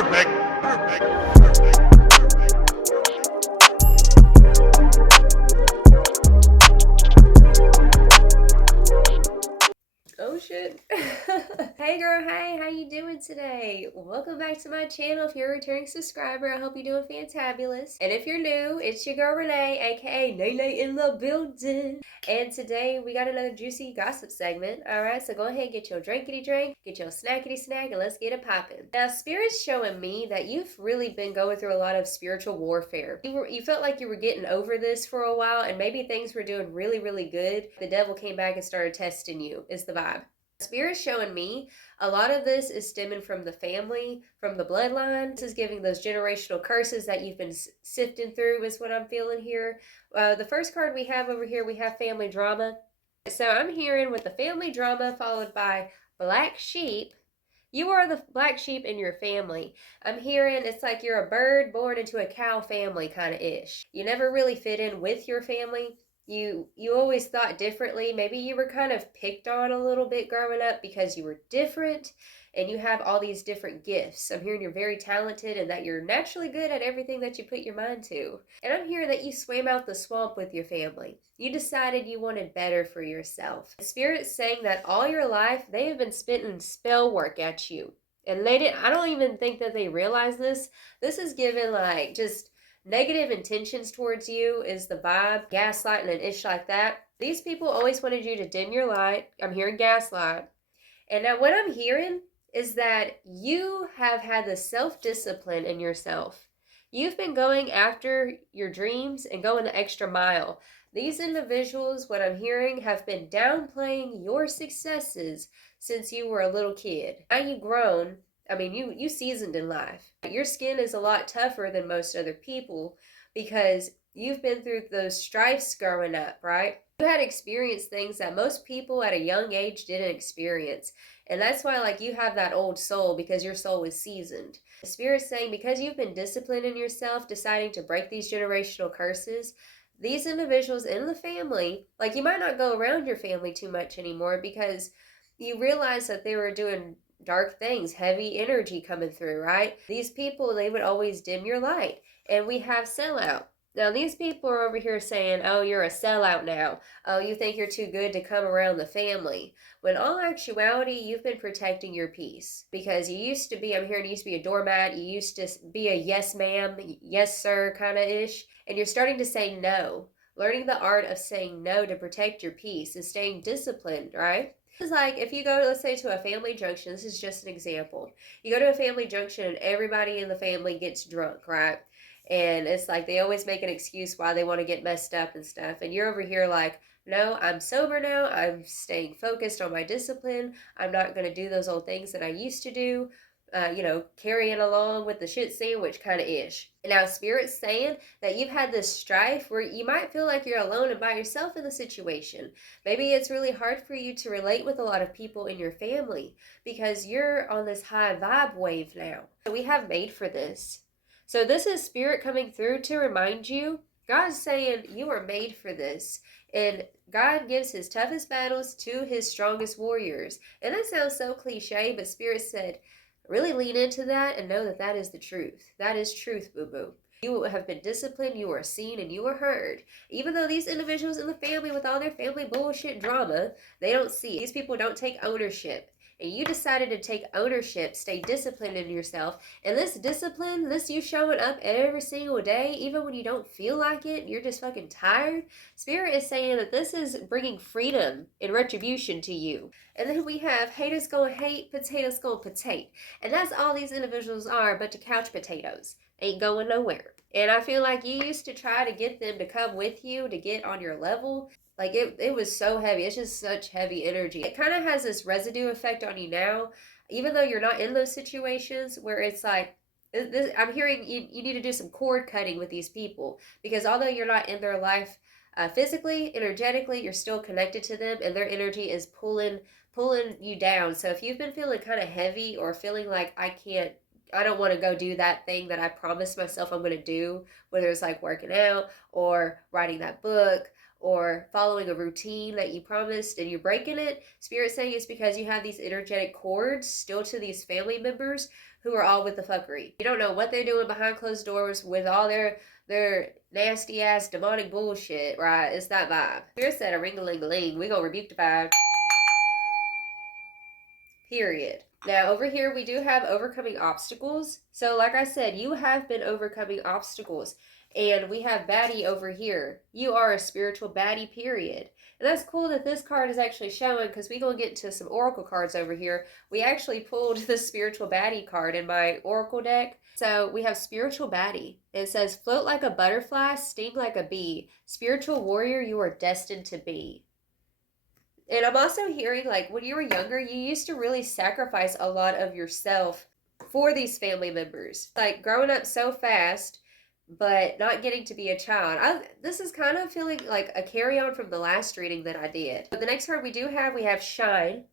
Perfect. Perfect. Oh shit. Hey girl, hey, how you doing today? Welcome back to my channel. If you're a returning subscriber, I hope you're doing fantabulous. And if you're new, it's your girl Renee, aka Nene in the building. And today we got another juicy gossip segment. Alright, so go ahead and get your drinkity drink, get your snackety snack, and let's get it popping. Now, Spirit's showing me that you've really been going through a lot of spiritual warfare. You felt like you were getting over this for a while, and maybe things were doing really, really good. The devil came back and started testing you, is the vibe. Spirit's showing me a lot of this is stemming from the family, from the bloodline. This is giving those generational curses that you've been sifting through is what I'm feeling here. The first card we have over here, we have family drama. So I'm hearing with the family drama followed by black sheep. You are the black sheep in your family. I'm hearing it's like you're a bird born into a cow family kind of ish. You never really fit in with your family. You always thought differently. Maybe you were kind of picked on a little bit growing up because you were different and you have all these different gifts. I'm hearing you're very talented and that you're naturally good at everything that you put your mind to. And I'm hearing that you swam out the swamp with your family. You decided you wanted better for yourself. Spirit's saying that all your life they have been spitting spell work at you. And I don't even think that they realize this. This is given like just negative intentions towards you is the vibe, gaslighting and ish like that. These people always wanted you to dim your light. I'm hearing gaslight. And now what I'm hearing is that you have had the self-discipline in yourself. You've been going after your dreams and going the extra mile. These individuals, what I'm hearing, have been downplaying your successes since you were a little kid. Now you've grown. I mean, you seasoned in life. Your skin is a lot tougher than most other people because you've been through those strifes growing up, right? You had experienced things that most people at a young age didn't experience. And that's why like you have that old soul because your soul is seasoned. The Spirit's saying because you've been disciplined in yourself, deciding to break these generational curses, these individuals in the family, like you might not go around your family too much anymore because you realize that they were doing dark things, heavy energy coming through, right? These people, they would always dim your light. And we have sellout. Now, these people are over here saying, oh, you're a sellout now. Oh, you think you're too good to come around the family. When all actuality, you've been protecting your peace. Because you used to be, I'm hearing you used to be a doormat. You used to be a yes ma'am, yes sir kind of ish. And you're starting to say no. Learning the art of saying no to protect your peace and staying disciplined, right? It's like if you go, let's say, to a family junction, this is just an example. You go to a family junction and everybody in the family gets drunk, right? And it's like they always make an excuse why they want to get messed up and stuff. And you're over here like, no, I'm sober now. I'm staying focused on my discipline. I'm not going to do those old things that I used to do. Carrying along with the shit sandwich kind of ish. And now Spirit's saying that you've had this strife where you might feel like you're alone and by yourself in the situation. Maybe it's really hard for you to relate with a lot of people in your family because you're on this high vibe wave now. So we have made for this. So this is Spirit coming through to remind you, God's saying you are made for this. And God gives his toughest battles to his strongest warriors. And that sounds so cliche, but Spirit said, really lean into that and know that that is the truth. That is truth, boo-boo. You have been disciplined, you are seen, and you are heard. Even though these individuals in the family with all their family bullshit drama, they don't see. These people don't take ownership. And you decided to take ownership, stay disciplined in yourself. And this discipline, this you showing up every single day, even when you don't feel like it, you're just fucking tired. Spirit is saying that this is bringing freedom and retribution to you. And then we have haters gonna hate, potatoes gonna potate. And that's all these individuals are, but to couch potatoes. Ain't going nowhere. And I feel like you used to try to get them to come with you, to get on your level. Like it was so heavy. It's just such heavy energy. It kind of has this residue effect on you now, even though you're not in those situations where it's like, I'm hearing you need to do some cord cutting with these people because although you're not in their life physically, energetically, you're still connected to them and their energy is pulling you down. So if you've been feeling kind of heavy or feeling like I don't want to go do that thing that I promised myself I'm going to do, whether it's like working out or writing that book or following a routine that you promised and you're breaking it, Spirit's saying it's because you have these energetic cords still to these family members who are all with the fuckery. You don't know what they're doing behind closed doors with all their nasty ass demonic bullshit, right? It's that vibe. Spirit said a ring-a-ling-a-ling. We gonna rebuke the vibe. Period. Now, over here, we do have overcoming obstacles. So, like I said, you have been overcoming obstacles. And we have baddie over here. You are a spiritual baddie, period. And that's cool that this card is actually showing, because we're going to get into some oracle cards over here. We actually pulled the spiritual baddie card in my oracle deck. So we have spiritual baddie. It says, float like a butterfly, sting like a bee. Spiritual warrior you are destined to be. And I'm also hearing, like, when you were younger, you used to really sacrifice a lot of yourself for these family members. Like, growing up so fast, but not getting to be a child. This is kind of feeling like a carry-on from the last reading that I did. But the next card we have shine.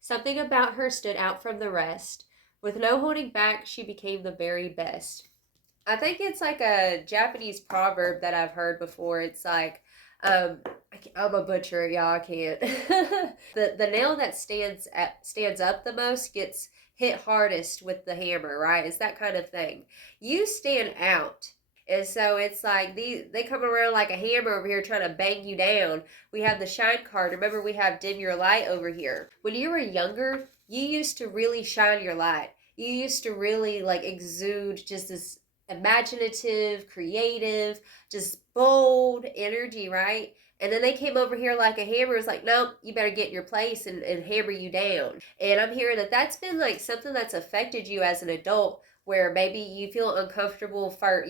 Something about her stood out from the rest. With no holding back, she became the very best. I think it's like a Japanese proverb that I've heard before. It's like, I'm a butcher, y'all. I can't. the nail that stands up the most gets hit hardest with the hammer, right? It's that kind of thing. You stand out. And so it's like they come around like a hammer over here trying to bang you down. We have the shine card. Remember, we have dim your light over here. When you were younger, you used to really shine your light. You used to really like exude just this imaginative, creative, just bold energy, right? And then they came over here like a hammer. It's like, nope, you better get in your place and hammer you down. And I'm hearing that that's been like something that's affected you as an adult, where maybe you feel uncomfortable for,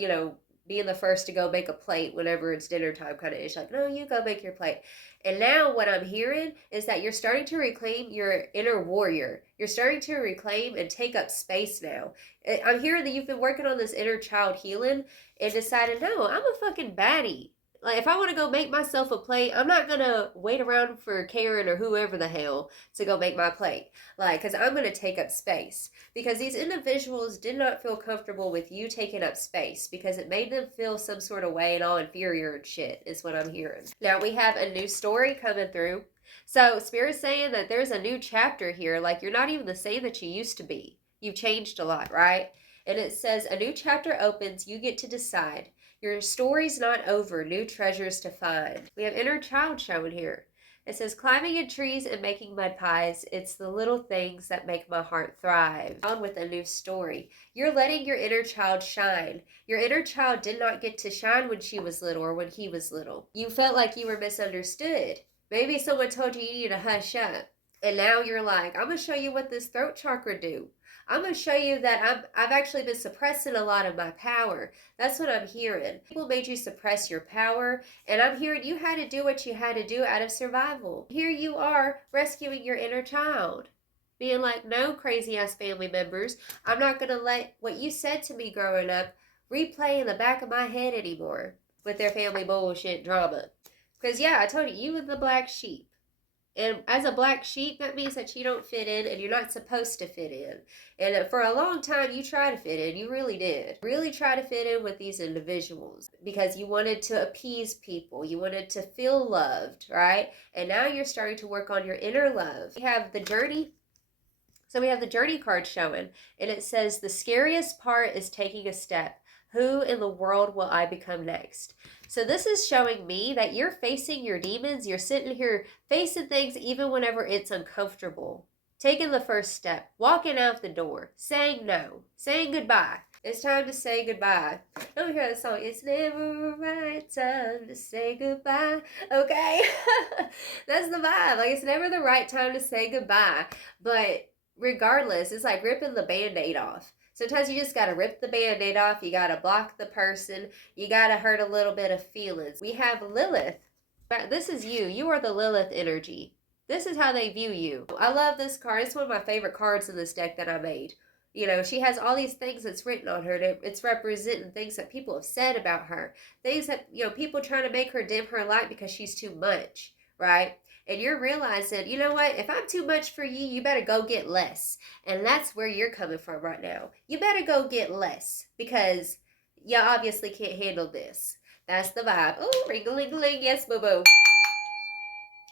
being the first to go make a plate whenever it's dinner time kind of ish. Like, no, you go make your plate. And now what I'm hearing is that you're starting to reclaim your inner warrior. You're starting to reclaim and take up space now. I'm hearing that you've been working on this inner child healing and decided, no, I'm a fucking baddie. Like, if I want to go make myself a plate, I'm not going to wait around for Karen or whoever the hell to go make my plate. Like, because I'm going to take up space. Because these individuals did not feel comfortable with you taking up space, because it made them feel some sort of way and all inferior and shit, is what I'm hearing. Now, we have a new story coming through. So, Spirit's saying that there's a new chapter here. Like, you're not even the same that you used to be. You've changed a lot, right? And it says, a new chapter opens, you get to decide. Your story's not over, new treasures to find. We have inner child shown here. It says, climbing in trees and making mud pies, it's the little things that make my heart thrive. On with a new story. You're letting your inner child shine. Your inner child did not get to shine when she was little or when he was little. You felt like you were misunderstood. Maybe someone told you you need to hush up. And now you're like, I'm going to show you what this throat chakra do. I'm going to show you that I've actually been suppressing a lot of my power. That's what I'm hearing. People made you suppress your power, and I'm hearing you had to do what you had to do out of survival. Here you are rescuing your inner child. Being like, no, crazy ass family members, I'm not going to let what you said to me growing up replay in the back of my head anymore with their family bullshit drama. Because yeah, I told you, you were the black sheep. And as a black sheep, that means that you don't fit in and you're not supposed to fit in. And for a long time, you tried to fit in. You really did. Really try to fit in with these individuals because you wanted to appease people. You wanted to feel loved, right? And now you're starting to work on your inner love. We have the journey. So we have the journey card showing. And it says, the scariest part is taking a step. Who in the world will I become next? So this is showing me that you're facing your demons. You're sitting here facing things even whenever it's uncomfortable. Taking the first step. Walking out the door. Saying no. Saying goodbye. It's time to say goodbye. Don't hear the song. It's never the right time to say goodbye. Okay? That's the vibe. Like, it's never the right time to say goodbye. But regardless, it's like ripping the Band-Aid off. Sometimes you just got to rip the Band-Aid off. You got to block the person. You got to hurt a little bit of feelings. We have Lilith. This is you. You are the Lilith energy. This is how they view you. I love this card. It's one of my favorite cards in this deck that I made. You know, she has all these things that's written on her. It's representing things that people have said about her. Things that, people trying to make her dim her light because she's too much, right? And you're realizing, you know what? If I'm too much for you, you better go get less. And that's where you're coming from right now. You better go get less because you obviously can't handle this. That's the vibe. Oh, ring-a-ling-a-ling. Yes, boo-boo.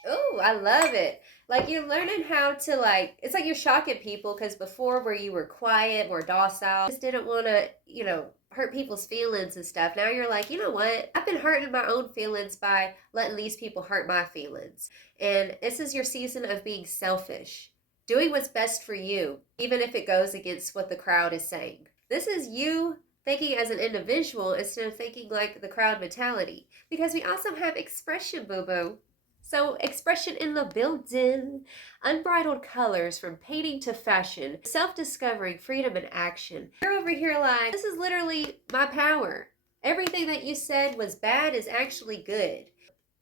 Oh, I love it. Like you're learning how to like, it's like you're shocking people because before where you were quiet, more docile, just didn't want to, hurt people's feelings and stuff. Now you're like, you know what? I've been hurting my own feelings by letting these people hurt my feelings. And this is your season of being selfish, doing what's best for you, even if it goes against what the crowd is saying. This is you thinking as an individual instead of thinking like the crowd mentality. Because we also have expression, boo-boo. So, expression in the building, unbridled colors from painting to fashion, self-discovering, freedom and action. You're over here like, this is literally my power. Everything that you said was bad is actually good.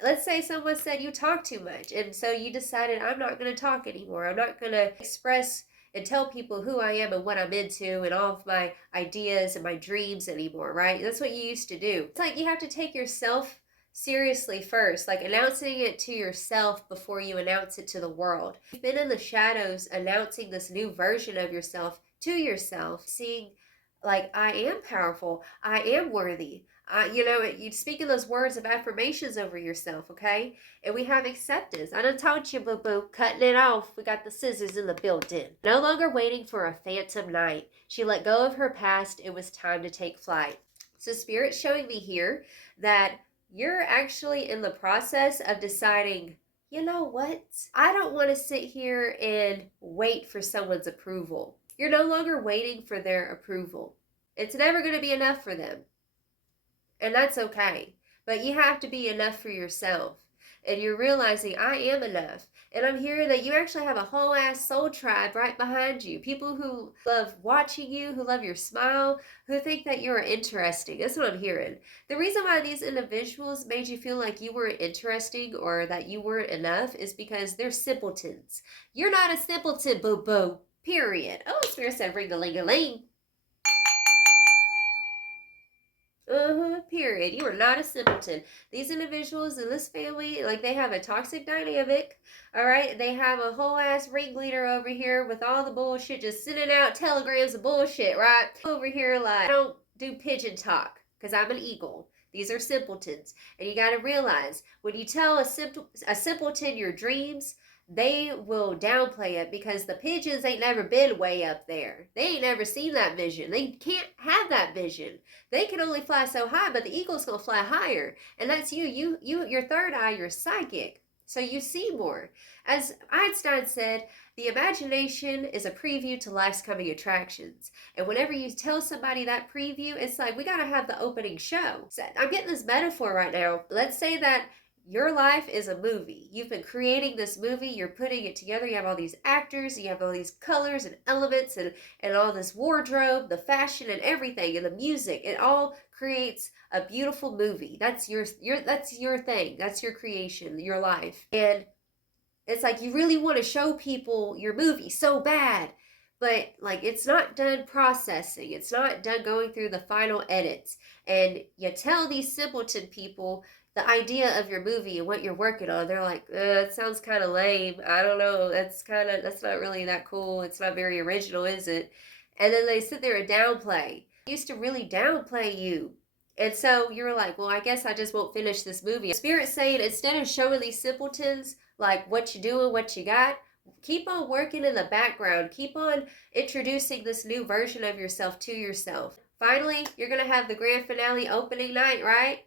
Let's say someone said you talk too much, and so you decided, I'm not going to talk anymore. I'm not going to express and tell people who I am and what I'm into and all of my ideas and my dreams anymore, right? That's what you used to do. It's like you have to take yourself seriously first, like announcing it to yourself before you announce it to the world. You've been in the shadows announcing this new version of yourself to yourself, seeing like, I am powerful, I am worthy. You speaking those words of affirmations over yourself, okay? And we have acceptance. I done told you, boo-boo, cutting it off. We got the scissors in the building. No longer waiting for a phantom night. She let go of her past. It was time to take flight. So Spirit's showing me here that you're actually in the process of deciding, you know what? I don't want to sit here and wait for someone's approval. You're no longer waiting for their approval. It's never going to be enough for them. And that's okay. But you have to be enough for yourself. And you're realizing, I am enough. And I'm hearing that you actually have a whole ass soul tribe right behind you. People who love watching you, who love your smile, who think that you're interesting. That's what I'm hearing. The reason why these individuals made you feel like you weren't interesting or that you weren't enough is because they're simpletons. You're not a simpleton, boo-boo. Period. Oh, Spirit said ring-a-ling-a-ling. Period. You are not a simpleton. These individuals in this family, like they have a toxic dynamic, all right? They have a whole ass ringleader over here with all the bullshit, just sending out telegrams of bullshit, right? Over here, like, I don't do pigeon talk because I'm an eagle. These are simpletons. And you got to realize, when you tell a simpleton your dreams, they will downplay it because the pigeons ain't never been way up there. They ain't never seen that vision. They can't have that vision. They can only fly so high, but the eagle's gonna fly higher. And that's you. Your third eye, you're psychic. So you see more. As Einstein said, the imagination is a preview to life's coming attractions. And whenever you tell somebody that preview, it's like, we gotta have the opening show. So I'm getting this metaphor right now. Let's say that your life is a movie. You've been creating this movie. You're putting it together. You have all these actors. You have all these colors and elements and all this wardrobe, the fashion and everything, and the music. It all creates a beautiful movie. That's your thing. That's your creation, your life. And it's like you really want to show people your movie so bad. But like it's not done processing. It's not done going through the final edits. And you tell these simpleton people the idea of your movie and what you're working on. They're like, it sounds kind of lame. I don't know. That's not really that cool. It's not very original, is it? And then they sit there and downplay. They used to really downplay you. And so you're like, well, I guess I just won't finish this movie. Spirit's saying, instead of showing these simpletons like what you doing, what you got, keep on working in the background. Keep on introducing this new version of yourself to yourself. Finally, you're going to have the grand finale opening night, right?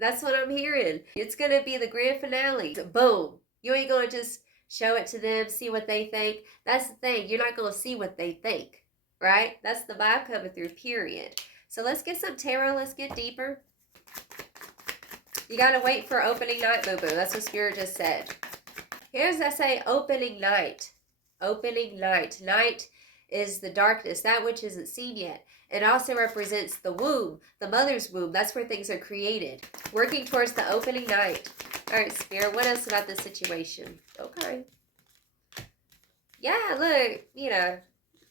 That's what I'm hearing. It's going to be the grand finale. Boom. You ain't going to just show it to them, see what they think. That's the thing. You're not going to see what they think, right? That's the vibe coming through, period. So let's get some tarot. Let's get deeper. You got to wait for opening night, boo-boo. That's what Spirit just said. Here's that say opening night. Opening night. Night is the darkness, that which isn't seen yet. It also represents the womb, the mother's womb. That's where things are created. Working towards the opening night. All right, Spirit, what else about this situation? Okay. Yeah, look,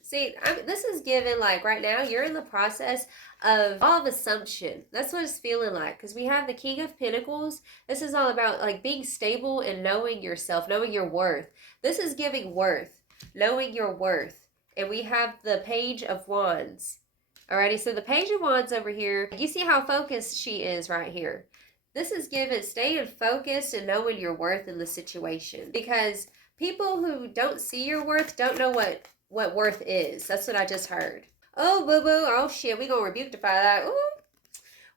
see, this is given like right now, you're in the process of all of assumption. That's what it's feeling like because we have the King of Pentacles. This is all about like being stable and knowing yourself, knowing your worth. This is giving worth, knowing your worth. And we have the Page of Wands. Alrighty, so the Page of Wands over here, you see how focused she is right here. This is given staying focused and knowing your worth in the situation. Because people who don't see your worth don't know what worth is. That's what I just heard. Oh, boo-boo. Oh, shit. We gonna rebuke that. Ooh.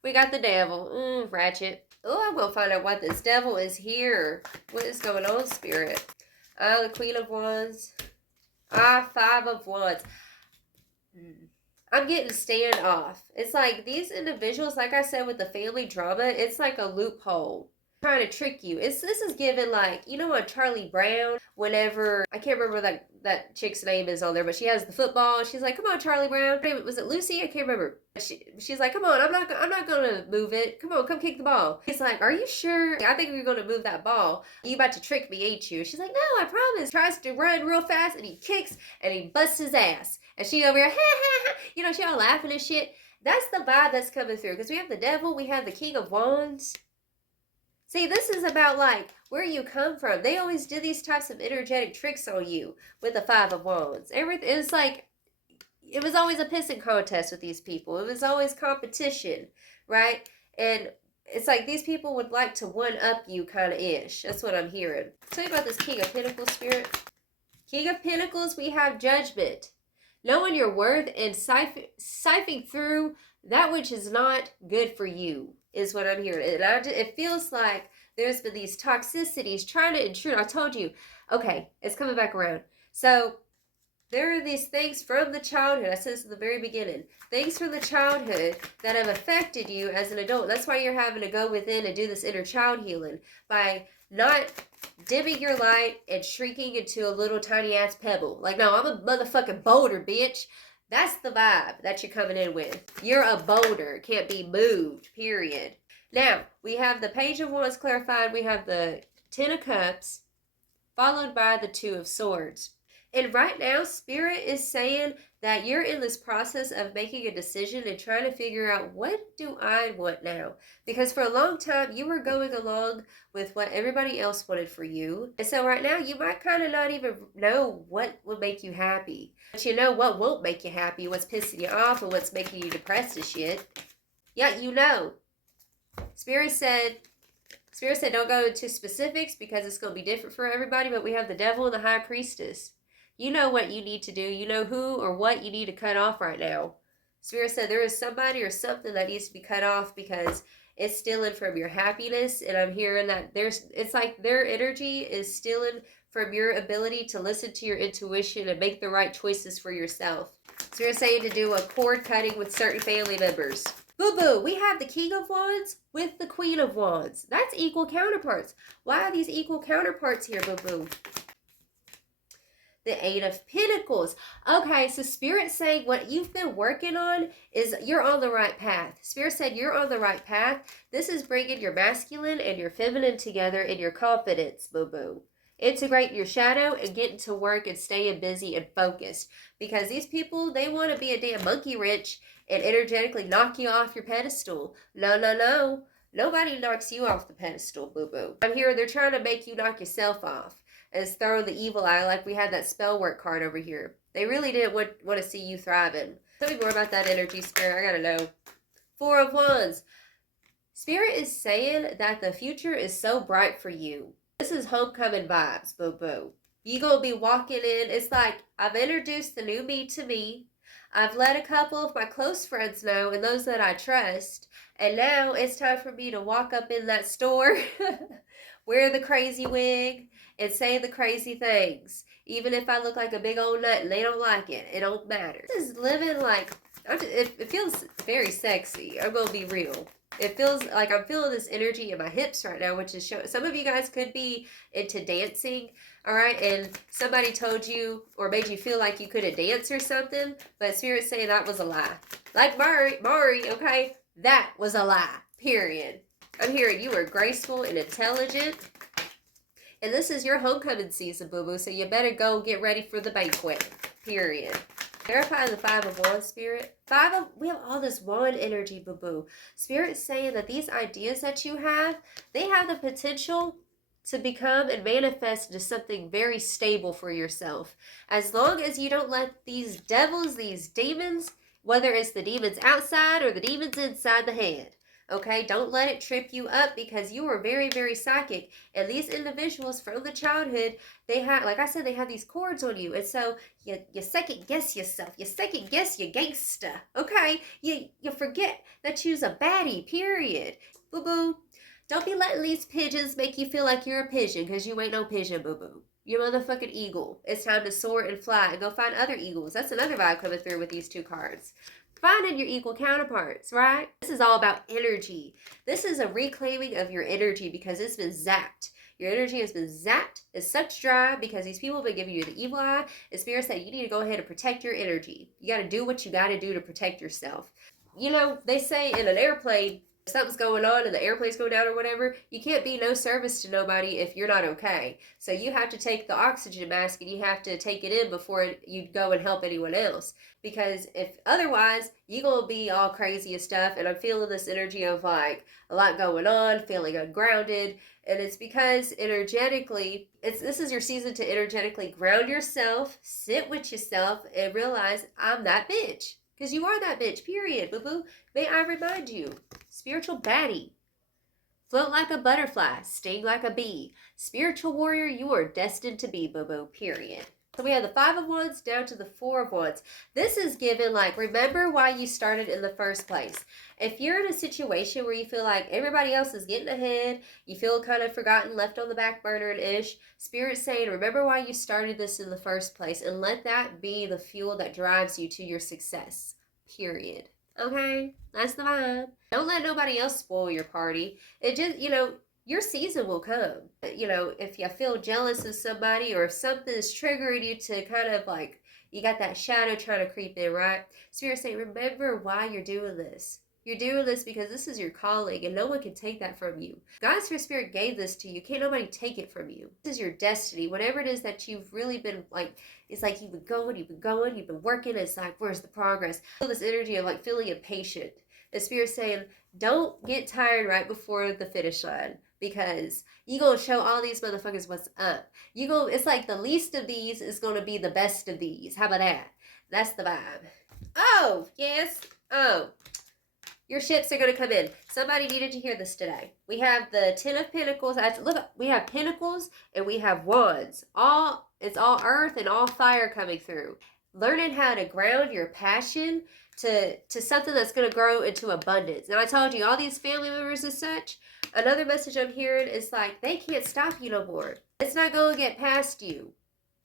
We got the devil. Ratchet. Oh, I'm gonna find out what this devil is here. What is going on, Spirit? The Queen of Wands. Five of Wands. I'm getting standoff. It's like these individuals, like I said with the family drama, it's like a loophole trying to trick you. This is given like, you know, on Charlie Brown, whenever, I can't remember that chick's name is on there, but she has the football. She's like, come on, Charlie Brown. Was it Lucy? I can't remember. She's like, come on, I'm not gonna move it. Come on, come kick the ball. He's like, are you sure? I think you're gonna move that ball. You about to trick me, ain't you? She's like, no, I promise. Tries to run real fast and he kicks and he busts his ass. And she over here, ha ha ha. You know, she all laughing and shit. That's the vibe that's coming through. Because we have the devil, we have the King of Wands. See, this is about like where you come from. They always do these types of energetic tricks on you with the Five of Wands. Everything, it's like, it was always a pissing contest with these people. It was always competition, right? And it's like these people would like to one-up you kind of ish. That's what I'm hearing. Tell you about this King of Pentacles, Spirit. King of Pentacles, we have Judgment. Knowing your worth and siphoning through that which is not good for you is what I'm hearing. And it feels like there's been these toxicities trying to intrude. I told you, okay, it's coming back around. So there are these things from the childhood. I said this in the very beginning. Things from the childhood that have affected you as an adult. That's why you're having to go within and do this inner child healing. By not dimming your light and shrinking into a little tiny ass pebble. Like, no, I'm a motherfucking boulder, bitch. That's the vibe that you're coming in with. You're a boulder. Can't be moved, period. Now, we have the Page of Wands clarified. We have the Ten of Cups, followed by the Two of Swords. And right now, Spirit is saying that you're in this process of making a decision and trying to figure out, what do I want now? Because for a long time, you were going along with what everybody else wanted for you. And so right now, you might kind of not even know what will make you happy. But you know what won't make you happy, what's pissing you off, and what's making you depressed as shit. Yeah, you know. Spirit said don't go into specifics because it's going to be different for everybody, but we have the Devil and the High Priestess. You know what you need to do. You know who or what you need to cut off right now. Spirit said there is somebody or something that needs to be cut off because it's stealing from your happiness. And I'm hearing that it's like their energy is stealing from your ability to listen to your intuition and make the right choices for yourself. Spirit saying to do a cord cutting with certain family members. Boo-boo, we have the King of Wands with the Queen of Wands. That's equal counterparts. Why are these equal counterparts here, boo-boo? The Eight of Pentacles. Okay, so Spirit saying what you've been working on is you're on the right path. Spirit said you're on the right path. This is bringing your masculine and your feminine together in your confidence, boo-boo. Integrating your shadow and getting to work and staying busy and focused. Because these people, they want to be a damn monkey wrench and energetically knock you off your pedestal. No, no, no. Nobody knocks you off the pedestal, boo-boo. I'm here, they're trying to make you knock yourself off. As throw the evil eye, like we had that spell work card over here. They really didn't want to see you thriving. Tell me more about that energy, Spirit. I gotta know. Four of Wands. Spirit is saying that the future is so bright for you. This is homecoming vibes, boo-boo. You gonna be walking in. It's like, I've introduced the new me to me. I've let a couple of my close friends know and those that I trust. And now it's time for me to walk up in that store, wear the crazy wig, and say the crazy things. Even if I look like a big old nut and they don't like it, it don't matter. This is living like, it feels very sexy. I'm going to be real. It feels like I'm feeling this energy in my hips right now, which is showing. Some of you guys could be into dancing, all right? And somebody told you or made you feel like you couldn't dance or something, but Spirit's saying that was a lie. Like Mari, okay? That was a lie, period. I'm hearing you are graceful and intelligent. And this is your homecoming season, boo-boo, so you better go get ready for the banquet, period. Verify the Five of Wands, Spirit. We have all this wand energy, boo-boo. Spirit's saying that these ideas that you have, they have the potential to become and manifest into something very stable for yourself. As long as you don't let these devils, these demons, whether it's the demons outside or the demons inside the head, Okay, don't let it trip you up because you are very, very psychic. And these individuals from the childhood, they have, like I said, they have these cords on you. And so you second guess yourself. You second guess your gangster. Okay, you forget that you's a baddie, period. Boo boo. Don't be letting these pigeons make you feel like you're a pigeon because you ain't no pigeon, boo boo. You're motherfucking eagle. It's time to soar and fly and go find other eagles. That's another vibe coming through with these two cards. Finding your equal counterparts, right? This is all about energy. This is a reclaiming of your energy because it's been zapped. Your energy has been zapped. It's sucked dry because these people have been giving you the evil eye. And Spirit said you need to go ahead and protect your energy. You got to do what you got to do to protect yourself. You know, they say in an airplane, if something's going on and the airplane's going down or whatever, you can't be no service to nobody if you're not okay. So you have to take the oxygen mask and you have to take it in before you go and help anyone else. Because if otherwise, you're going to be all crazy and stuff. And I'm feeling this energy of like a lot going on, feeling ungrounded. And it's because energetically, this is your season to energetically ground yourself, sit with yourself, and realize I'm that bitch. Because you are that bitch, period, boo-boo. May I remind you, spiritual baddie. Float like a butterfly, sting like a bee. Spiritual warrior, you are destined to be, boo-boo, period. So we have the 5 of Wands down to the 4 of Wands. This is given like, remember why you started in the first place. If you're in a situation where you feel like everybody else is getting ahead, you feel kind of forgotten, left on the back burner and ish, Spirit's saying, remember why you started this in the first place and let that be the fuel that drives you to your success, period. Okay? That's the vibe. Don't let nobody else spoil your party. It just, your season will come. If you feel jealous of somebody or if something is triggering you to kind of like, you got that shadow trying to creep in, right? Spirit saying, remember why you're doing this. You're doing this because this is your calling and no one can take that from you. God's Spirit gave this to you. Can't nobody take it from you. This is your destiny. Whatever it is that you've really been like, it's like you've been working. It's like, where's the progress? Feel this energy of like feeling impatient. The Spirit saying, don't get tired right before the finish line. Because you gonna show all these motherfuckers what's up. It's like the least of these is gonna be the best of these. How about that? That's the vibe. Oh, yes. Oh. Your ships are going to come in. Somebody needed to hear this today. We have the 10 of Pentacles. Look, we have Pentacles and we have Wands. It's all earth and all fire coming through. Learning how to ground your passion to something that's going to grow into abundance. And I told you, all these family members and such, another message I'm hearing is like, they can't stop you no more. It's not going to get past you,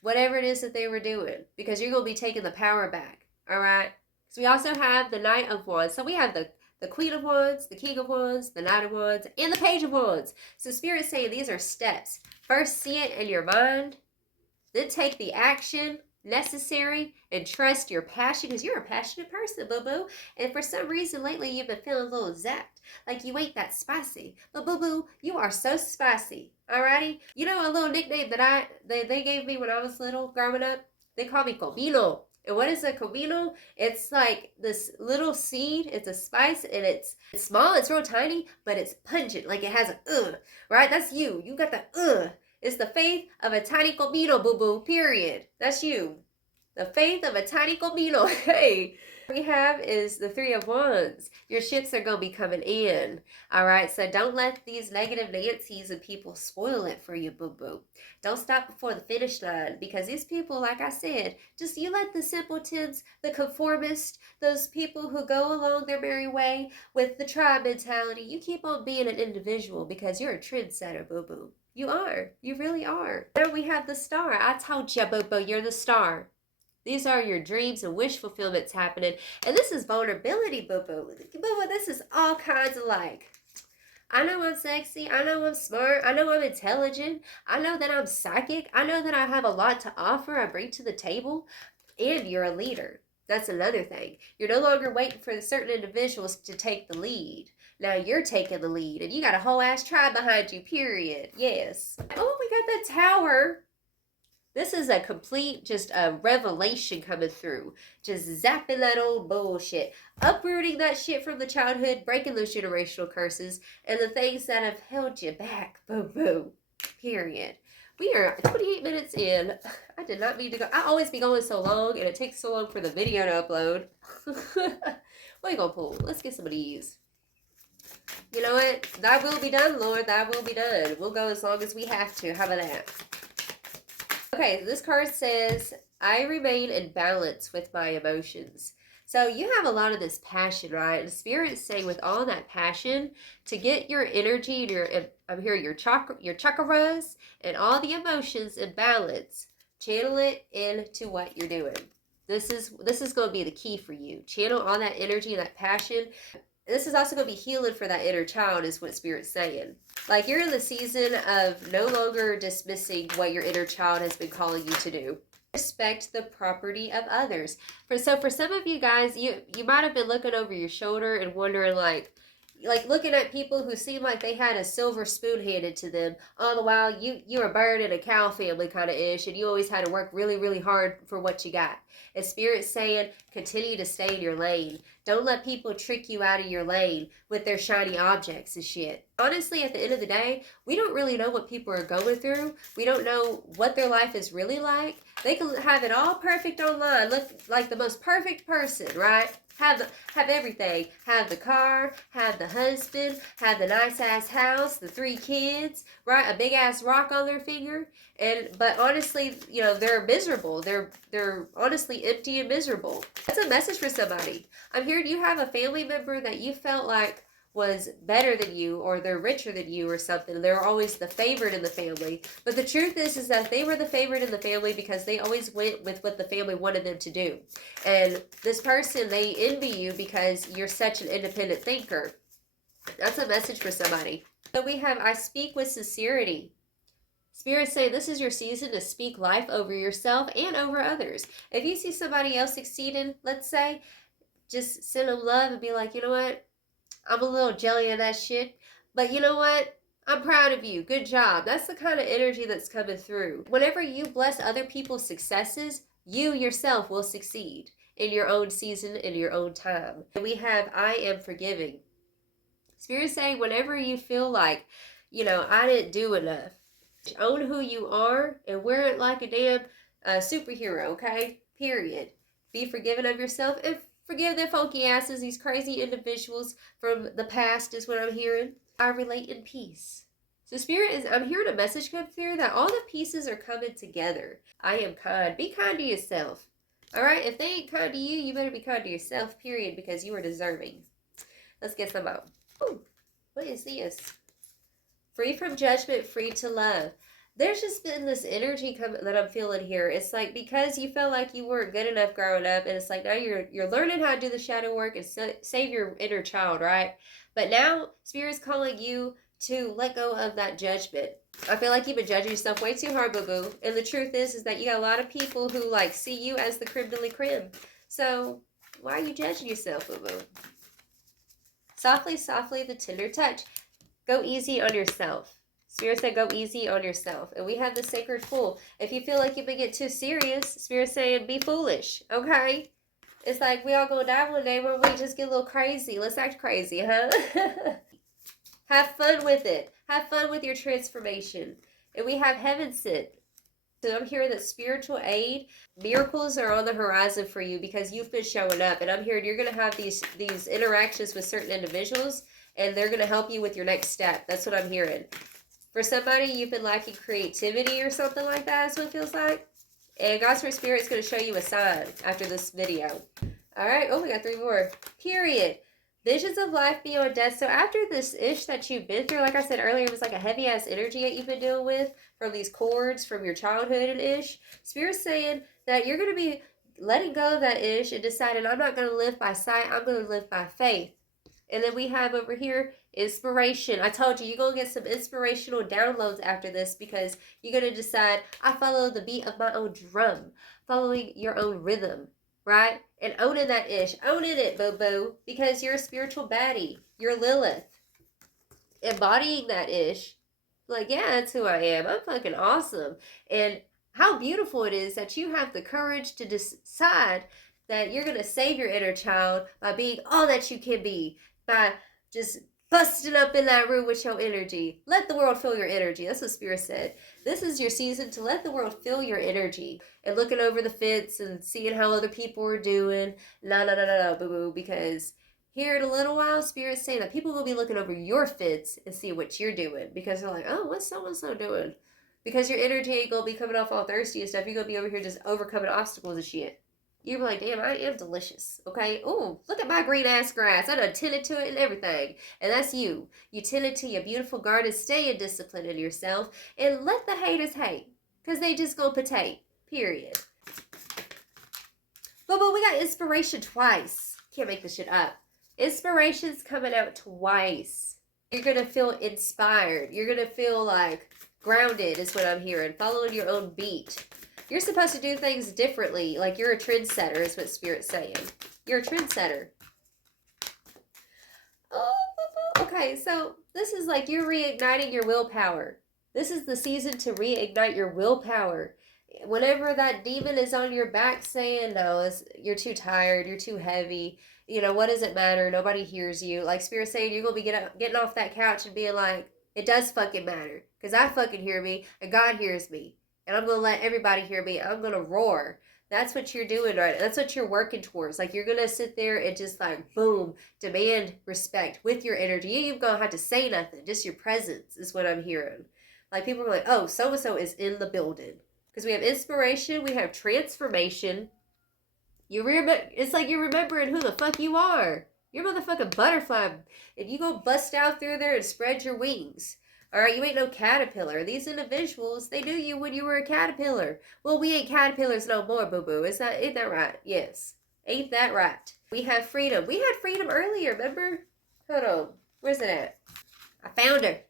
whatever it is that they were doing, because you're going to be taking the power back. All right? So we also have the Knight of Wands. So we have the Queen of Wands, the King of Wands, the Knight of Wands, and the Page of Wands. So Spirit's saying these are steps. First, see it in your mind. Then take the action necessary and trust your passion because you're a passionate person, boo-boo. And for some reason lately you've been feeling a little zapped. Like you ain't that spicy. But boo-boo, you are so spicy. Alrighty? You know a little nickname that they gave me when I was little growing up? They call me Comino. And what is a comino? It's like this little seed. It's a spice and it's small. It's real tiny, but it's pungent. Like it has a right? That's you. You got the It's the faith of a tiny comino, boo-boo, period. That's you. The faith of a tiny comino. Hey. What we have is the 3 of Wands. Your ships are going to be coming in. All right. So don't let these negative Nancy's and people spoil it for you, boo-boo. Don't stop before the finish line because these people, like I said, just you let the simpletons, the conformists, those people who go along their merry way with the tribe mentality, you keep on being an individual because you're a trendsetter, boo-boo. You are. You really are. There we have the star. I told you, boo-boo, you're the star. These are your dreams and wish fulfillments happening. And this is vulnerability, boo-boo. Boo-boo, this is all kinds of like, I know I'm sexy. I know I'm smart. I know I'm intelligent. I know that I'm psychic. I know that I have a lot to offer. I bring to the table. And you're a leader. That's another thing. You're no longer waiting for certain individuals to take the lead. Now you're taking the lead. And you got a whole ass tribe behind you, period. Yes. Oh, we got the Tower. This is a complete, just a revelation coming through. Just zapping that old bullshit. Uprooting that shit from the childhood, breaking those generational curses, and the things that have held you back. Boom, boom. Period. We are 28 minutes in. I did not mean to go. I always be going so long, and it takes so long for the video to upload. What are you gonna pull? Let's get some of these. You know what? Thy will be done, Lord. Thy will be done. We'll go as long as we have to. How about that? Okay, this card says, I remain in balance with my emotions. So you have a lot of this passion, right? And Spirit's saying with all that passion, to get your energy and I'm hearing your chakras and all the emotions in balance, channel it into what you're doing. This is going to be the key for you. Channel all that energy and that passion. This is also going to be healing for that inner child, is what Spirit's saying. Like, you're in the season of no longer dismissing what your inner child has been calling you to do. Respect the property of others. For some of you guys, you might have been looking over your shoulder and wondering, like looking at people who seem like they had a silver spoon handed to them, all the while you're a bird in a cow family kind of ish, and you always had to work really, really hard for what you got. And Spirit's saying, continue to stay in your lane. Don't let people trick you out of your lane with their shiny objects and shit. Honestly, at the end of the day, we don't really know what people are going through. We don't know what their life is really like. They can have it all perfect online, look like the most perfect person, right? Have everything. Have the car, have the husband, have the nice ass house, the 3 kids, right? A big ass rock on their finger. But honestly, you know, they're miserable. They're honestly empty and miserable. That's a message for somebody. I'm hearing you have a family member that you felt like was better than you, or they're richer than you or something. They're always the favorite in the family. But the truth is that they were the favorite in the family because they always went with what the family wanted them to do. And this person, they envy you because you're such an independent thinker. That's a message for somebody. So we have, I speak with sincerity. Spirits say this is your season to speak life over yourself and over others. If you see somebody else succeeding, let's say, just send them love and be like, you know what? I'm a little jelly of that shit, but you know what? I'm proud of you. Good job. That's the kind of energy that's coming through. Whenever you bless other people's successes, you yourself will succeed in your own season, in your own time. And we have, I am forgiving. Spirit saying, whenever you feel like, you know, I didn't do enough, own who you are and wear it like a damn superhero, okay? Period. Be forgiven of yourself and forgive their funky asses, these crazy individuals from the past is what I'm hearing. I relate in peace. So Spirit is, I'm hearing a message come through that all the pieces are coming together. I am kind. Be kind to yourself. All right? If they ain't kind to you, you better be kind to yourself, period, because you are deserving. Let's get some out. Ooh, what is this? Free from judgment, free to love. There's just been this energy that I'm feeling here. It's like because you felt like you weren't good enough growing up, and it's like now you're learning how to do the shadow work and save your inner child, right? But now Spirit's calling you to let go of that judgment. I feel like you've been judging yourself way too hard, boo-boo. And the truth is that you got a lot of people who like see you as the creme de la creme. So why are you judging yourself, boo-boo? Softly, softly, the tender touch. Go easy on yourself. Spirit said go easy on yourself. And we have the sacred fool. If you feel like you've been getting too serious, Spirit saying be foolish, okay? It's like we all gonna die one day where we just get a little crazy. Let's act crazy, huh? Have fun with it. Have fun with your transformation. And we have heaven sent. So I'm hearing that spiritual aid, miracles are on the horizon for you because you've been showing up. And I'm hearing you're going to have these interactions with certain individuals, and they're going to help you with your next step. That's what I'm hearing. For somebody, you've been lacking creativity or something like that, is what it feels like. And God's Spirit is going to show you a sign after this video. All right. Oh, we got 3 more. Period. Visions of life beyond death. So after this ish that you've been through, like I said earlier, it was like a heavy ass energy that you've been dealing with from these cords from your childhood and ish. Spirit's saying that you're going to be letting go of that ish and deciding, I'm not going to live by sight, I'm going to live by faith. And then we have over here inspiration. I told you, you're going to get some inspirational downloads after this because you're going to decide, I follow the beat of my own drum, following your own rhythm. Right? And owning that ish. Owning it, boo-boo. Because you're a spiritual baddie. You're Lilith. Embodying that ish. Like, yeah, that's who I am. I'm fucking awesome. And how beautiful it is that you have the courage to decide that you're going to save your inner child by being all that you can be. By just busting up in that room with your energy. Let the world feel your energy. That's what Spirit said. This is your season to let the world feel your energy. And looking over the fence and seeing how other people are doing. No, boo-boo. Because Here in a little while, Spirit's saying that people will be looking over your fits and see what you're doing, because they're like, oh, what's so-and-so doing? Because your energy ain't gonna be coming off all thirsty and stuff. You're gonna be over here just overcoming obstacles and shit. You're like, damn, I am delicious. Okay? Ooh, look at my green ass grass. I done tended to it and everything. And that's you. You tended to your beautiful garden. Stay in discipline in yourself. And let the haters hate. Because they just gonna potate. Period. But we got inspiration twice. Can't make this shit up. Inspiration's coming out twice. You're gonna feel inspired. You're gonna feel like grounded is what I'm hearing. Following your own beat. You're supposed to do things differently. Like you're a trendsetter is what Spirit's saying. You're a trendsetter. Oh, okay, so this is like you're reigniting your willpower. This is the season to reignite your willpower. Whenever that demon is on your back saying, no, you're too tired, you're too heavy, you know, what does it matter? Nobody hears you. Like Spirit's saying, you're going to be getting off that couch and being like, it does fucking matter. Because I fucking hear me and God hears me. And I'm going to let everybody hear me. I'm going to roar. That's what you're doing, right? That's what you're working towards. Like, you're going to sit there and just, like, boom, demand respect with your energy. You ain't even going to have to say nothing. Just your presence is what I'm hearing. Like, people are like, oh, so-and-so is in the building. Because we have inspiration. We have transformation. It's like you're remembering who the fuck you are. You're a motherfucking butterfly. If you go bust out through there and spread your wings. Alright, you ain't no caterpillar. These individuals, they knew you when you were a caterpillar. Well, we ain't caterpillars no more, boo-boo. Ain't that right? Yes. Ain't that right? We have freedom. We had freedom earlier, remember? Hold on. Where's it at? I found her.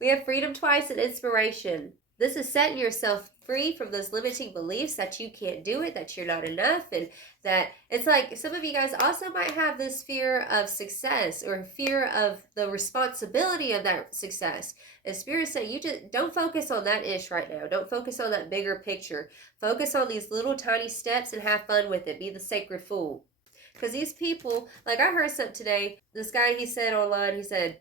We have freedom twice and inspiration. This is setting yourself free from those limiting beliefs that you can't do it, that you're not enough, and that it's like some of you guys also might have this fear of success or fear of the responsibility of that success. And Spirit said, you just don't focus on that ish right now. Don't focus on that bigger picture. Focus on these little tiny steps and have fun with it. Be the sacred fool. Because these people, like I heard something today, this guy, he said online, he said,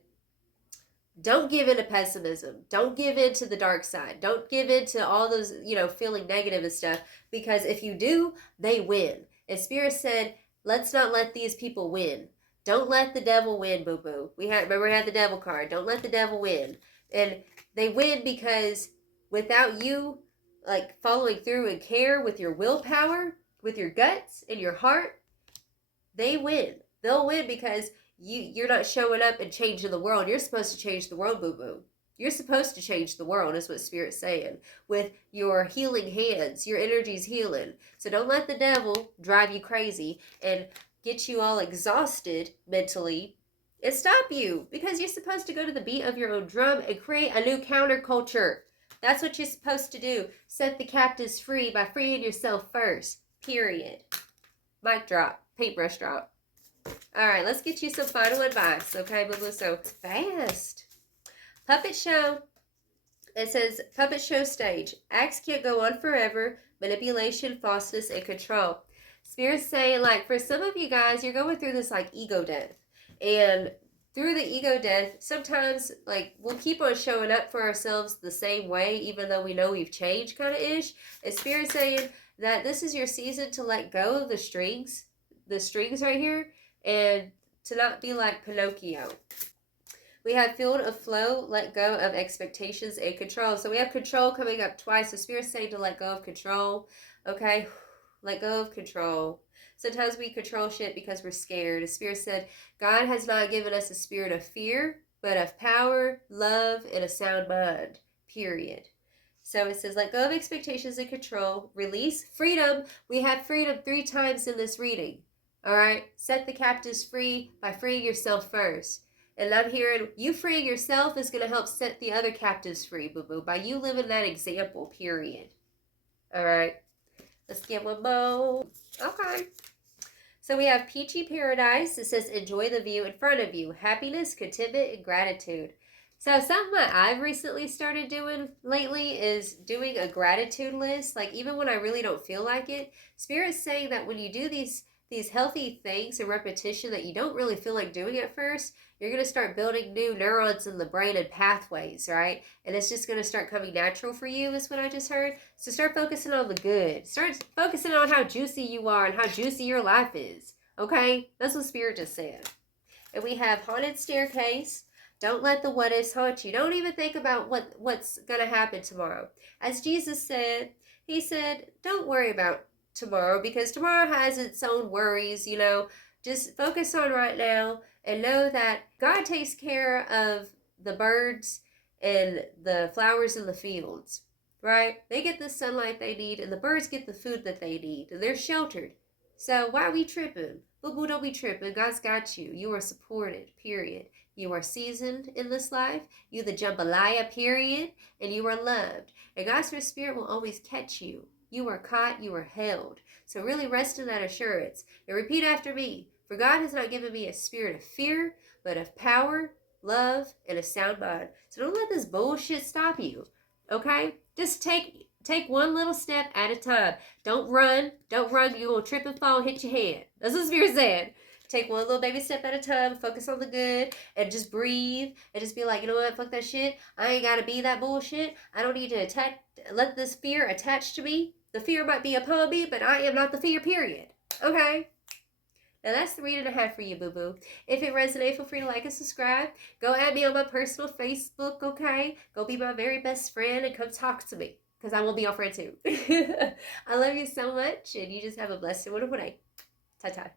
don't give in to pessimism. Don't give in to the dark side. Don't give in to all those, feeling negative and stuff. Because if you do, they win. And Spirit said, let's not let these people win. Don't let the devil win, boo-boo. Remember we had the devil card. Don't let the devil win. And they win because without you, like, following through and care with your willpower, with your guts and your heart, they win. They'll win because you're not showing up and changing the world. You're supposed to change the world, boo-boo. You're supposed to change the world, is what Spirit's saying. With your healing hands, your energy's healing. So don't let the devil drive you crazy and get you all exhausted mentally and stop you. Because you're supposed to go to the beat of your own drum and create a new counterculture. That's what you're supposed to do. Set the captives free by freeing yourself first. Period. Mic drop. Paintbrush drop. All right, let's get you some final advice, okay, boo-boo? So, fast. Puppet show. It says, puppet show stage. Acts can't go on forever. Manipulation, falseness, and control. Spirit's saying, like, for some of you guys, you're going through this, like, ego death. And through the ego death, sometimes, like, we'll keep on showing up for ourselves the same way, even though we know we've changed, kind of ish. And Spirit's saying that this is your season to let go of the strings right here, and to not be like Pinocchio. We have field of flow, let go of expectations and control. So we have control coming up twice. The Spirit's saying to let go of control. Okay? Let go of control. Sometimes we control shit because we're scared. The Spirit said, God has not given us a spirit of fear, but of power, love, and a sound mind. Period. So it says, let go of expectations and control. Release. Freedom. We have freedom 3 times in this reading. All right, set the captives free by freeing yourself first. And I'm hearing you freeing yourself is going to help set the other captives free, boo-boo, by you living that example, period. All right, let's get one more. Okay. So we have Peachy Paradise. It says, enjoy the view in front of you. Happiness, contentment, and gratitude. So something that I've recently started doing lately is doing a gratitude list. Like, even when I really don't feel like it, Spirit's saying that when you do these healthy things and repetition that you don't really feel like doing at first, you're going to start building new neurons in the brain and pathways, right? And it's just going to start coming natural for you, is what I just heard. So start focusing on the good. Start focusing on how juicy you are and how juicy your life is. Okay? That's what Spirit just said. And we have haunted staircase. Don't let the what ifs haunt you. Don't even think about what's going to happen tomorrow. As Jesus said, he said, don't worry about tomorrow because tomorrow has its own worries, you know. Just focus on right now and know that God takes care of the birds and the flowers in the fields, right? They get the sunlight they need and the birds get the food that they need and they're sheltered. So why are we tripping? Boo boo, don't be tripping. God's got you. You are supported, period. You are seasoned in this life. You the jambalaya, period. And you are loved. And God's Spirit will always catch you. You are caught, you are held. So really rest in that assurance. And repeat after me. For God has not given me a spirit of fear, but of power, love, and a sound mind. So don't let this bullshit stop you. Okay? Just take one little step at a time. Don't run. Don't run. You're going to trip and fall and hit your head. That's what Spirit said. Take one little baby step at a time. Focus on the good. And just breathe. And just be like, you know what? Fuck that shit. I ain't got to be that bullshit. I don't need to let this fear attach to me. The fear might be upon me, but I am not the fear, period. Okay? Now that's the read and a half for you, boo-boo. If it resonates, feel free to like and subscribe. Go add me on my personal Facebook, okay? Go be my very best friend and come talk to me. Because I will be your friend too. I love you so much, and you just have a blessed and wonderful day. Ta-ta.